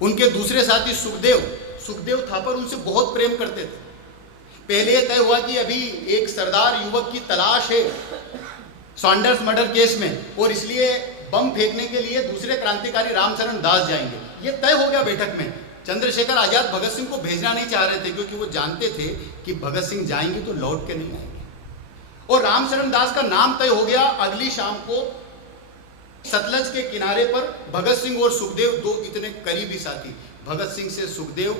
उनके दूसरे साथी सुखदेव थापर उनसे बहुत प्रेम करते थे। पहले यह तय हुआ कि अभी एक सरदार युवक की तलाश है सॉन्डर्स मर्डर केस में, और इसलिए बम फेंकने के लिए दूसरे क्रांतिकारी रामचरण दास जाएंगे। यह तय हो गया बैठक में। चंद्रशेखर आजाद भगत सिंह को भेजना नहीं चाह रहे थे, क्योंकि वो जानते थे कि भगत सिंह जाएंगे तो लौट के नहीं आएंगे। और रामचरण दास का नाम तय हो गया। अगली शाम को सतलज के किनारे पर भगत सिंह और सुखदेव, दो इतने करीबी साथी, भगत सिंह से सुखदेव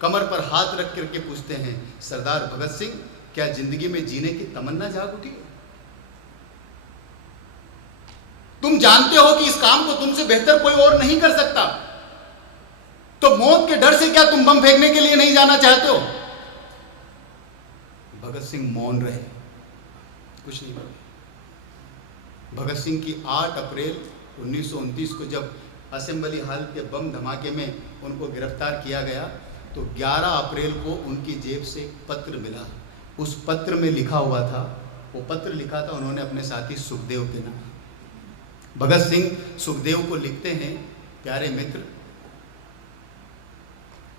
कमर पर हाथ रख करके पूछते हैं, सरदार भगत सिंह, क्या जिंदगी में जीने की तमन्ना जाग उठी है? तुम जानते हो कि इस काम को तुमसे बेहतर कोई और नहीं कर सकता, तो मौत के डर से क्या तुम बम फेंकने के लिए नहीं जाना चाहते हो? भगत सिंह मौन रहे, कुछ नहीं बोले। भगत सिंह की 8 अप्रैल 1929 को जब असेंबली हॉल के बम धमाके में उनको गिरफ्तार किया गया, तो 11 अप्रैल को उनकी जेब से एक पत्र मिला। उस पत्र में लिखा हुआ था, वो पत्र लिखा था उन्होंने अपने साथी सुखदेव के नाम। भगत सिंह सुखदेव को लिखते हैं, प्यारे मित्र,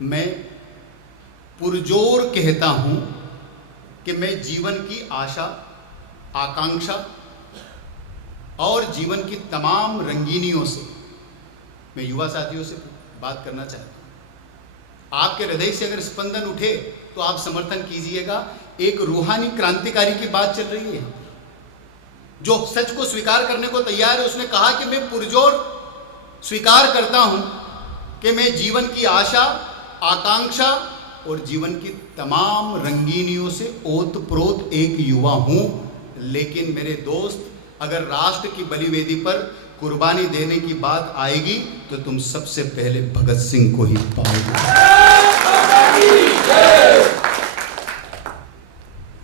मैं पुरजोर कहता हूं कि मैं जीवन की आशा, आकांक्षा और जीवन की तमाम रंगीनियों से, मैं युवा साथियों से बात करना चाहता हूं। आपके हृदय से अगर स्पंदन उठे तो आप समर्थन कीजिएगा। एक रूहानी क्रांतिकारी की बात चल रही है, जो सच को स्वीकार करने को तैयार है। उसने कहा कि मैं पुरजोर स्वीकार करता हूं कि मैं जीवन की आशा, आकांक्षा और जीवन की तमाम रंगीनियों से ओतप्रोत एक युवा हूं। लेकिन मेरे दोस्त, अगर राष्ट्र की बलिवेदी पर कुर्बानी देने की बात आएगी तो तुम सबसे पहले भगत सिंह को ही पाओगे।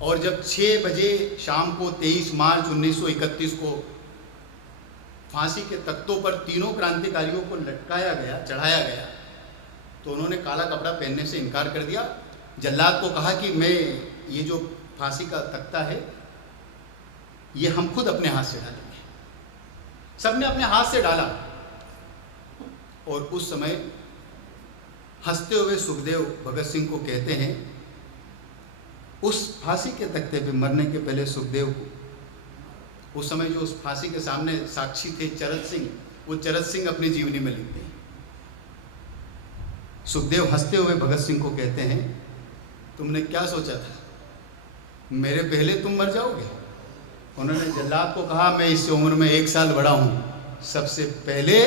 और जब 6 बजे शाम को 23 मार्च 1931 को फांसी के तख्तों पर तीनों क्रांतिकारियों को लटकाया गया, चढ़ाया गया, तो उन्होंने काला कपड़ा पहनने से इनकार कर दिया। जल्लाद को कहा कि मैं ये जो फांसी का तख्ता है ये हम खुद अपने हाथ से डालेंगे। सबने अपने हाथ से डाला, और उस समय हंसते हुए सुखदेव भगत सिंह को कहते हैं, उस फांसी के तख्ते पे मरने के पहले सुखदेव को, उस समय जो उस फांसी के सामने साक्षी थे चरत सिंह, वो चरत सिंह अपनी जीवनी में लिखते हैं। सुखदेव हंसते हुए भगत सिंह को कहते हैं, तुमने क्या सोचा था, मेरे पहले तुम मर जाओगे? उन्होंने जल्लाद को कहा, मैं इस उम्र में 1 साल बड़ा हूं, सबसे पहले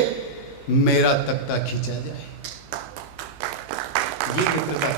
मेरा तख्ता खींचा जाए। ये मित्रता।